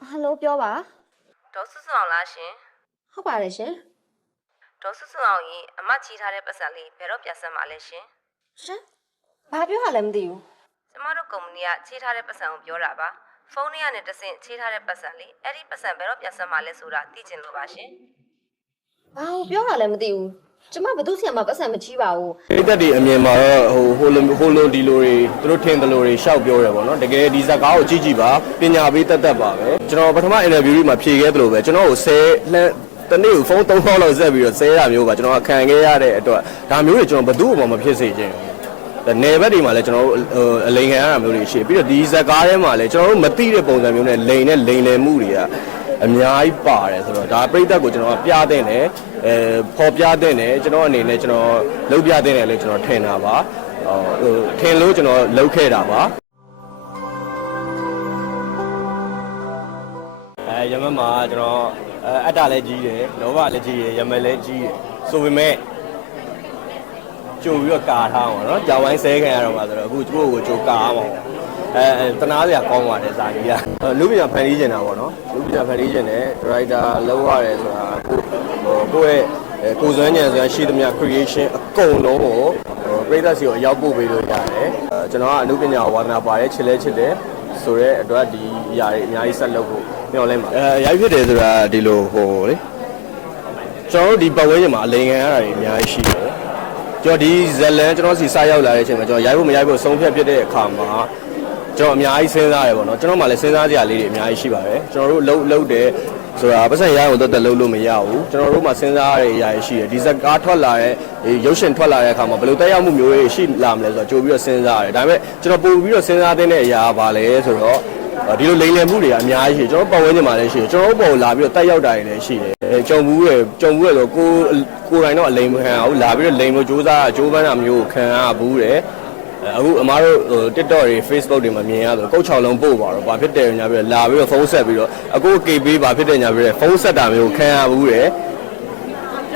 ဟယ်လိုပြောပါဒေါ်စုစုအောင်လားရှင်ဟုတ်ပါတယ်ရှင်ဒေါ်စုစုအောင်ကြီးအမချီထားတဲ့ပတ်စံလေးဘယ်တော့ပြန်ဆက်မှာလဲရှင်ရှင်ဘာပြောရလဲမသိဘူးကျမတို့ကုမ္ပဏီကချီထားတဲ့ပတ်စံကိုပြောတာပါဖုန်းထဲကနေတဆင့်ချီထားတဲ့ပတ်စံလေးအဲ့ဒီပတ်စံဘယ်တော့ပြန်ဆက်မှာလဲဆိုတာသိချင်လို့ပါရှင်ဘာကိုပြောရလဲမသိဘူး ကျမဘသူဆီမှာပတ်စံမချီးပါဘူးပိသက်တွေအမြင်မှာတော့ဟိုဟိုလိုဟိုလိုဒီလိုတွေသူတို့ထင်တယ်လို့တွေရှောက်ပြောတယ်ပေါ့နော်တကယ်ဒီဇက်ကားကိုကြည့်ကြည့်ပါပညာပေးတက်တက်ပါပဲကျွန်တော်ပထမအင်တာဗျူးမှာဖြေခဲ့တယ်လို့ပဲကျွန်တော်ကိုဆဲလှမ်းတနေ့ကိုဖုန်း၃ခေါက်လောက်ဆက်ပြီးတော့ဆဲရမျိုးပါကျွန်တော်ကခံခဲ့ရတဲ့အတွက်ဒါမျိုးတွေကျွန်တော်ဘယ်သူ့မှမဖြစ်စေချင်ဘူးနယ်ဘက်တွေမှာလည်းကျွန်တော်တို့ဟိုအလိန်ခံရတာမျိုးတွေရှိပြီးတော့ဒီဇက်ကားထဲမှာလည်းကျွန်တော်တို့မသိတဲ့ပုံစံမျိုးနဲ့လိန်နဲ့လိန်လည်မှုတွေက အများကြီးပါတယ်ဆိုတော့ဒါပြိသက်ကိုကျွန်တော်ကပြတဲ့တယ်အဲပေါ်ပြတဲ့တယ်ကျွန်တော်အနေနဲ့ကျွန်တော်လုပ်ပြတဲ့တယ်လို့ကျွန်တော်ထင်တာပါဟိုထင်လို့ကျွန်တော်လုပ်ခဲ့တာပါအဲရမမှာကျွန်တော်အဲအတ္တလည်းကြီးတယ်လောဘလည်းကြီးတယ်ရမလည်းကြီးတယ်ဆိုပေမဲ့ကြိုပြီးတော့ကာထားအောင်နော်ကြောင်ဝိုင်းဆဲခံရတော့မှာဆိုတော့အခုသူ့ကိုကြိုကာအောင် အဲအဲတနာစရာကောင်းပါတယ်ဇာကြီးကလူပညာဖန်တီးကျင်တာပေါ့နော်လူပညာဖန်တီးကျင်တယ်ဒရိုက်တာလုပ်ရတယ်ဆိုတာကိုဟိုကိုယ့်ရဲ့ကိုယ်စွမ်းဉာဏ်စွမ်းရှိသမျှ creation အကုန်လုံးကိုဟိုပြည်သက်စီကိုအရောက်ပို့ပေးလို့ရတယ်အဲကျွန်တော်ကအမှုပညာဝါသနာပါတယ်ချစ်လဲချစ်တယ်ဆိုတော့အတွက်ဒီအရာတွေအများကြီးဆက်လုပ်ဖို့မျှော်လင့်ပါအဲရိုက်ဖြစ်တယ်ဆိုတာဒီလိုဟိုလေကျွန်တော်တို့ဒီပတ်ဝန်းကျင်မှာအလိန်ခံရတာတွေအများကြီးရှိတယ်ကျွန်တော်ဒီဇလန်ကျွန်တော်စီစရောက်လာတဲ့အချိန်မှာကျွန်တော်ရိုက်ဖို့မရိုက်ဖို့ဆုံးဖြတ်ဖြစ်တဲ့အခါမှာ ကျွန်တော်အများကြီးစဉ်းစားရတယ်ပေါ့နော်ကျွန်တော်မှလည်းစဉ်းစားစရာလေးတွေအများကြီးရှိပါတယ်ကျွန်တော်တို့လှုပ်လှုပ်တယ်ဆိုတာပတ်စံရအောင်တော့တက်လှုပ်လို့မရဘူးကျွန်တော်တို့မှစဉ်းစားရတဲ့အရာတွေရှိတယ်ဒီဇက်ကားထွက်လာတဲ့ရုပ်ရှင်ထွက်လာတဲ့အခါမှာဘယ်လိုတက်ရောက်မှုမျိုးတွေရှိလာမလဲဆိုတော့ကြိုပြီးတော့စဉ်းစားရတယ်ဒါပေမဲ့ကျွန်တော်ပို့ပြီးတော့စဉ်းစားတဲ့အရာကဘာလဲဆိုတော့ဒီလိုလိမ်လည်မှုတွေကအများကြီးရှိတယ်ကျွန်တော်ပတ်ဝန်းကျင်မှာလည်းရှိတယ်ကျွန်တော်တို့ပေါ်လာပြီးတော့တက်ရောက်တာတွေလည်းရှိတယ်အဲကြုံဘူးရယ်ကြုံဘူးရယ်ဆိုကိုကိုယ်တိုင်တော့အလိမ်မခံအောင်လာပြီးတော့လိမ်လို့စူးစမ်းစူးပန်းတာမျိုးကိုခံရဘူးတယ် အခုအမားတို့ဟို TikTok တွေ Facebook တွေမှာမြင်ရဆိုကုတ်6လုံးပို့ပါတော့ဘာဖြစ်တယ်ညာပြီးတော့လာပြီးတော့ဖုန်းဆက်ပြီးတော့အခု KB ဘာဖြစ်တယ်ညာပြီးတော့ဖုန်းဆက်တာမျိုးခံရဘူးတယ်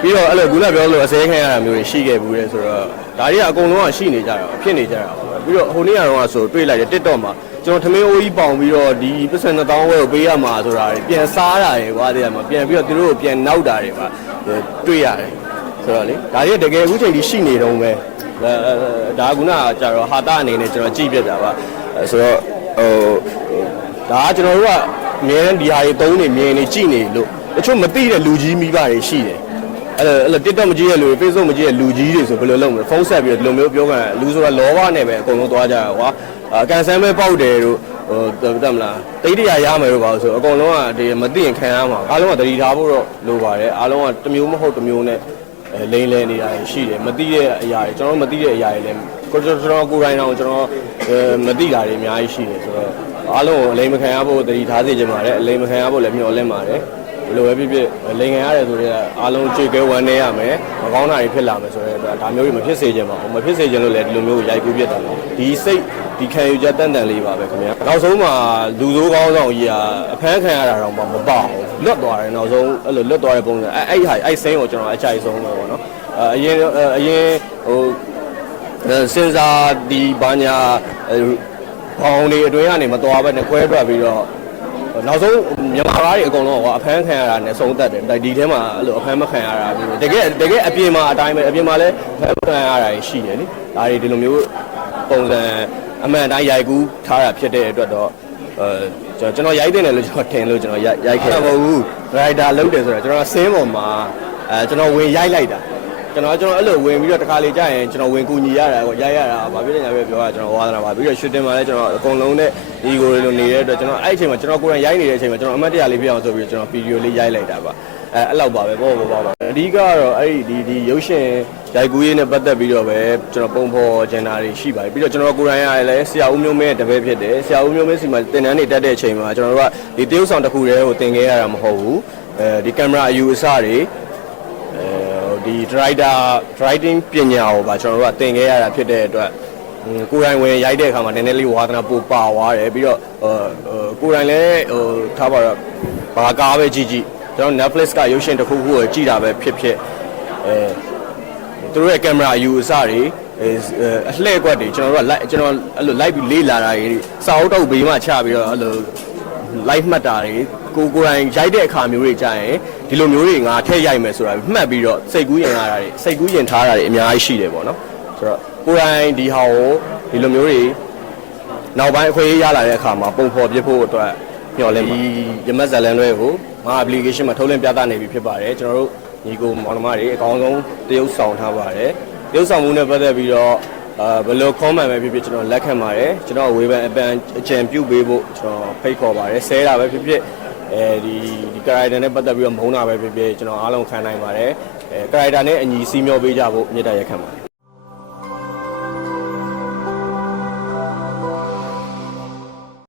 ပြီးတော့အဲ့လိုခုနပြောလို့အစဲခံရတာမျိုးတွေရှိခဲ့ဘူးတယ်ဆိုတော့ဒါတွေကအကုန်လုံးကရှိနေကြတာဖြစ်နေကြတာပါပြီးတော့ဟိုနေ့ကတော့ဆိုတွေ့လိုက်တယ် TikTok မှာကျွန်တော်ထမင်းအိုးကြီးပေါင်ပြီးတော့ဒီပတ်စံ1000ဝဲကိုပေးရမှာဆိုတာတွေပြန်စားတာတွေကွာတဲ့မှာပြန်ပြီးတော့သူတို့ကိုပြန်နောက်တာတွေပါတွေ့ရတယ်ဆိုတော့လေဒါတွေကတကယ်အခုချိန်ကြီးရှိနေတော့ပဲအဲ ဒါကခုနကကြတော့ဟာတာအနေနဲ့ကျွန်တော်ကြည့်ပြတာပါအဲဆိုတော့ဟိုဒါကကျွန်တော်တို့ကအမြဲတမ်းဒီဟာတွေသုံးနေမြင်နေကြည့်နေလို့တချို့မသိတဲ့လူကြီးမိဘတွေရှိတယ်အဲ့လိုအဲ့လို TikTok မကြည့်ရလူတွေ Facebook မကြည့်ရလူကြီးတွေဆိုဘယ်လိုလုပ်မလဲဖုန်းဆက်ပြီးတော့ဒီလိုမျိုးပြောကြတယ်လူဆိုတာလောဘနဲ့ပဲအကုန်လုံးသွားကြရကွာအကန်ဆန်းပဲပေါက်တယ်တို့ဟိုတတ်မလားတိတ်တရာရမယ်တို့ပါဆိုအကုန်လုံးကဒီမသိရင်ခံရမှာအားလုံးကတတိထားဖို့တော့လိုပါတယ်အားလုံးကတစ်မျိုးမဟုတ်တစ်မျိုးနဲ့အဲ လိမ့်လဲနေတာရှိတယ်မသိတဲ့အရာတွေကျွန်တော်မသိတဲ့အရာတွေလည်းကိုကျွန်တော်ကိုယ်တိုင်တော့ကျွန်တော်မသိတာတွေအများကြီးရှိတယ်ဆိုတော့အားလုံးကိုအလိမ့်မခံရဖို့တတိထားစေချင်ပါတယ်အလိမ့်မခံရဖို့လည်းမျှော်လင့်ပါတယ်ဘယ်လိုပဲဖြစ်ဖြစ်လိန်ခံရတယ်ဆိုတော့အားလုံးကြွေကဲဝမ်းနေရမယ် မကောင်းတာတွေဖြစ်လာမယ်ဆိုတော့ဒါမျိုးတွေမဖြစ်စေချင်ပါဘူးမဖြစ်စေချင်လို့လည်းဒီလိုမျိုးရိုက်ကူးပြတာဒီစိတ်ဒီခံယူချက်တန်တန်လေးပါပဲခင်ဗျာနောက်ဆုံးမှာလူဆိုးကောင်းဆောင်ကြီးကအဖမ်းခံရတာတော့မပေါ့လွတ်သွားတယ်နောက်ဆုံးအဲ့လိုလွတ်သွားတဲ့ပုံစံအဲ့အဲ့ဟာအဲ့စိမ်းကိုကျွန်တော်အချိုက်ဆုံးပဲပေါ့နော်အရင်အရင်ဟိုစဉ်းစားဒီဘာညာဘောင်တွေအတွင်းကနေမသွားဘဲနဲ့ခွဲထွက်ပြီးတော့ နောက်ဆုံးမြန်မာသားတွေအကုန်လုံးကအဖမ်းခံရတာနဲ့ဆုံးသက်တယ်ဒီထဲမှာအဲ့လိုအဖမ်းမခံရတာမျိုးတကယ်တကယ်အပြင်မှာအတိုင်းပဲအပြင်မှာလည်းအဖမ်းမခံရတာရှိတယ်လေဒါတွေဒီလိုမျိုးပုံစံအမှန်တိုင်းရိုက်ကူးထားတာဖြစ်တဲ့အတွက်တော့အဲကျွန်တော်ရိုက်တဲ့တယ်လို့ကျွန်တော်ထင်လို့ကျွန်တော်ရိုက်ခဲ့မဟုတ်ဘူးဒရိုက်တာလုပ်တယ်ဆိုတော့ကျွန်တော်ဆင်းပေါ်မှာအဲကျွန်တော်ဝင်ရိုက်လိုက်တာ ကျွန်တော်ကျွန်တော်အဲ့လိုဝင်ပြီးတော့တခါလေကြာရင်ကျွန်တော်ဝင်ကူညီရတာကိုရိုက်ရတာဘာဖြစ်လဲညာပဲပြောရကျွန်တော်ဝါသနာပါပြီးတော့ရှူတင်မှာလည်းကျွန်တော်အကုန်လုံးနဲ့ဒီကိုတွေလိုနေတဲ့အတွက်ကျွန်တော်အဲ့အချိန်မှာကျွန်တော်ကိုယ်တိုင်ရိုက်နေတဲ့အချိန်မှာကျွန်တော်အမတ်တရလေးပြအောင်ဆိုပြီးကျွန်တော်ဗီဒီယိုလေးရိုက်လိုက်တာပါအဲအဲ့လောက်ပါပဲပေါ့ပေါ့ပေါ့ပါအဓိကတော့အဲ့ဒီဒီရုပ်ရှင်ရိုက်ကူးရေးနဲ့ပတ်သက်ပြီးတော့ပဲကျွန်တော်ပုံဖော်ဂျန်နာတွေရှိပါတယ်ပြီးတော့ကျွန်တော်ကိုယ်တိုင်ရတယ်လည်းဆရာဦးမျိုးမင်းရဲ့တပည့်ဖြစ်တယ်ဆရာဦးမျိုးမင်းစီမှာတင်တန်းနေတက်တဲ့အချိန်မှာကျွန်တော်တို့ကဒီတရုပ်ဆောင်တစ်ခုတည်းကိုတင်ခဲ့ရတာမဟုတ်ဘူးအဲဒီကင်မရာအယူအဆတွေအဲ ဒီ driver driving ပညာကိုပါကျွန်တော်တို့ကတင်ခဲ့ရတာဖြစ်တဲ့အတွက်ကိုယ်တိုင်ဝင်ရိုက်တဲ့အခါမှာနည်းနည်းလေးဝါသနာပိုပါသွားတယ်ပြီးတော့ဟိုကိုယ်တိုင်လည်းဟိုထားပါတော့ဘာကားပဲကြည့်ကြည့်ကျွန်တော် Netflix ကရုပ်ရှင်တစ်ခုခုကိုကြည့်တာပဲဖြစ်ဖြစ်အဲသူတို့ရဲ့ကင်မရာယူအစတွေအလှည့်ကွက်တွေကျွန်တော်တို့က live ကျွန်တော်အဲ့လို live ပြီးလေးလာတာတွေစာအုပ်တော့ဘေးမှာချပြီးတော့အဲ့လို live မှတ်တာတွေကိုကိုယ်တိုင်ရိုက်တဲ့အခါမျိုးတွေကြာရင်ဒီလိုမျိုးတွေငါထည့်ရိုက်မယ်ဆိုတာမှတ်ပြီးတော့စိတ်ကူးရင်ရတာတွေစိတ်ကူးရင်ထားတာတွေအများကြီးရှိတယ်ပေါ့နော်ဆိုတော့ကိုယ်တိုင်ဒီဟာကိုဒီလိုမျိုးတွေနောက်ပိုင်းအခွင့်အရေးရလာတဲ့အခါမှာပုံဖော်ပြဖို့အတွက်ညှော်လင့်ပါဒီရမတ်ဇလန်တွေကိုငါ application မှာထုတ်လင်းပြသနေပြီဖြစ်ပါတယ်ကျွန်တော်တို့ညီကိုမောင်နှမတွေအကောင်းဆုံးတရုပ်ဆောင်ထားပါတယ်တရုပ်ဆောင်မှုနဲ့ပတ်သက်ပြီးတော့ အာဘယ်လို comment ပဲဖြစ်ဖြစ်ကျွန်တော်လက်ခံပါတယ်ကျွန်တော်ဝေဖန်အပန်အကြံပြုပေးဖို့ကျွန်တော်ဖိတ်ခေါ်ပါတယ်ဆဲတာပဲဖြစ်ဖြစ်အဲဒီဒီ character နဲ့ပတ်သက်ပြီးတော့မုန်းတာပဲဖြစ်ဖြစ်ကျွန်တော်အားလုံးခံနိုင်ပါတယ်အဲ character နဲ့အညီစီမျောပေးကြဖို့မြတ်တရက်ခံပါတယ်